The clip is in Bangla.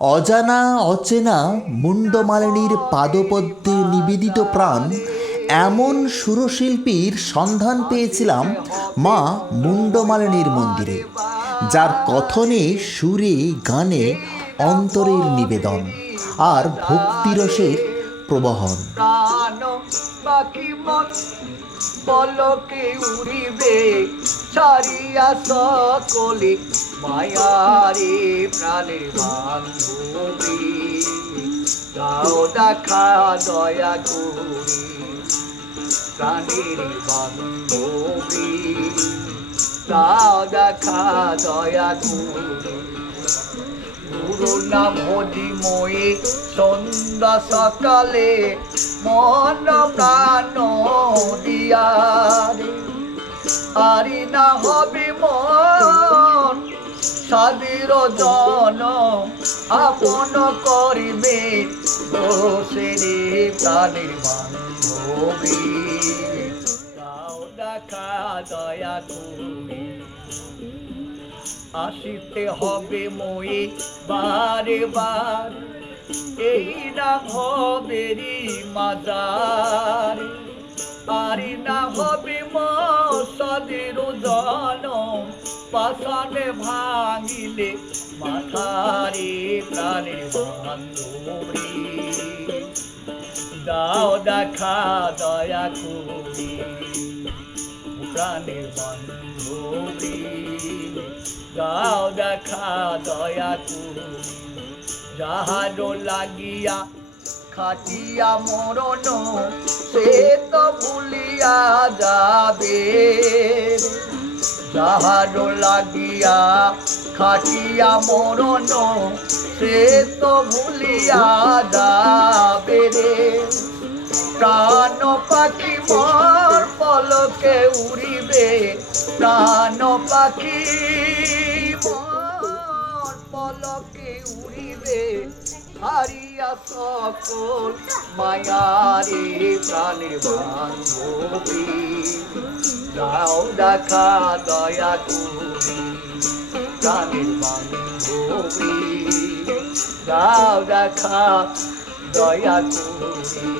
অজানা অচেনা মুন্ডমালিনীর পাদপদ্মে নিবেদিত প্রাণ এমন সুরশিল্পীর সন্ধান পেয়েছিলাম মা মুন্ডমালিনীর মন্দিরে, যার কথনে সুরে গানে অন্তরের নিবেদন আর ভক্তিরসের প্রবহন। প্রাণ পাখি মন পলকে উড়িবে ছাড়িয়া সকলে মায়ারে প্রাণের বান্ধবী, দাও দেখা দয়া করি প্রাণের বান্ধবী, দাও দেখা দয়া করি। গুরু নাম হরিময়ী সন্ধ্যা সকালে মন প্রাণ দিয়ারে, আরি না হবে মন সাদির জন আপন করিবে দোষেরে প্রাণের বান্ধবী, দাও দেখা দয়া করি। আসিতে হবে মই বারে বার এই না হবে রি মাজার, আরি না হবে মসাদের জন পাশানে ভাঙিলে মাথারে প্রাণের বান্ধবী, দাও দেখা দয়া করি প্রাণের বান্ধবী, দাও দেখা দয়া করি। যাহারো লাগিয়া খাটিয়া মরণ সে তো ভুলিয়া যাবে, যাহারো লাগিয়া খাটিয়া মরণ সে তো ভুলিয়া যাবে রে। প্রাণ পাখি মোর পলকে উড়িবে, প্রাণ পাখি মোর পলকে উড়িবে হারিয়া সকল মায়ারে প্রাণের বান্ধবী, দাও দেখা দয়া করি প্রাণের বান্ধবী, দাও দেখা দয়া করি।